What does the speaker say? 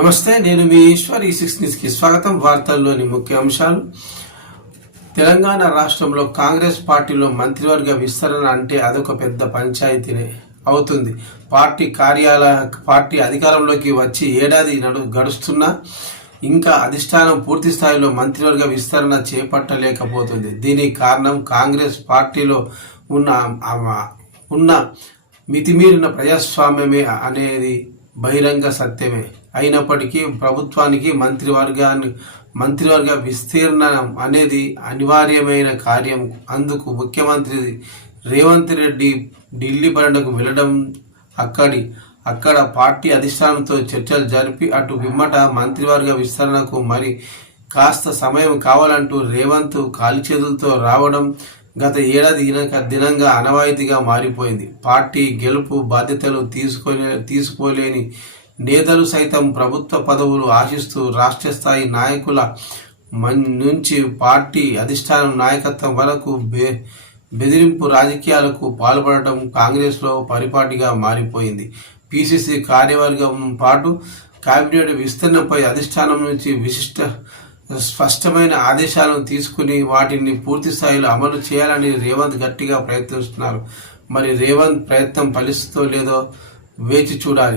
నమస్తే, నేను మీ ఈశ్వర్. ఈ6 న్యూస్కి స్వాగతం. వార్తల్లోని ముఖ్య అంశాలు. తెలంగాణ రాష్ట్రంలో కాంగ్రెస్ పార్టీలో మంత్రివర్గ విస్తరణ అంటే అదొక పెద్ద పంచాయతీనే అవుతుంది. పార్టీ అధికారంలోకి వచ్చి ఏడాది గడుస్తున్నా ఇంకా అధిష్టానం పూర్తి స్థాయిలో మంత్రివర్గ విస్తరణ చేపట్టలేకపోతుంది. దీనికి కారణం కాంగ్రెస్ పార్టీలో ఉన్న మితిమీరిన ప్రజాస్వామ్యమే అనేది బహిరంగ సత్యమే. అయినప్పటికీ ప్రభుత్వానికి మంత్రివర్గ విస్తీర్ణ అనేది అనివార్యమైన కార్యం. అందుకు ముఖ్యమంత్రి రేవంత్ రెడ్డి ఢిల్లీ పర్యటనకు వెళ్లడం, అక్కడ పార్టీ అధిష్టానంతో చర్చలు జరిపి అటు పిమ్మట మంత్రివర్గ విస్తరణకు మరి కాస్త సమయం కావాలంటూ రేవంత్ కాలి చేతులతో రావడం గత ఏడాది దినంగా ఆనవాయితీగా మారిపోయింది. పార్టీ గెలుపు బాధ్యతలు తీసుకోలేని నేతలు సైతం ప్రభుత్వ పదవులు ఆశిస్తూ రాష్ట్ర స్థాయి నాయకుల నుంచి పార్టీ అధిష్టానం నాయకత్వం వరకు బెదిరింపు రాజకీయాలకు పాల్పడటం కాంగ్రెస్లో పరిపాటిగా మారిపోయింది. పిసిసి కార్యవర్గం పాటు కేబినెట్ విస్తరణపై అధిష్టానం నుంచి స్పష్టమైన ఆదేశాలను తీసుకుని వాటిని పూర్తి స్థాయిలో అమలు చేయాలని రేవంత్ గట్టిగా ప్రయత్నిస్తున్నారు. మరి రేవంత్ ప్రయత్నం ఫలిస్తుందో లేదో వేచి చూడాలి.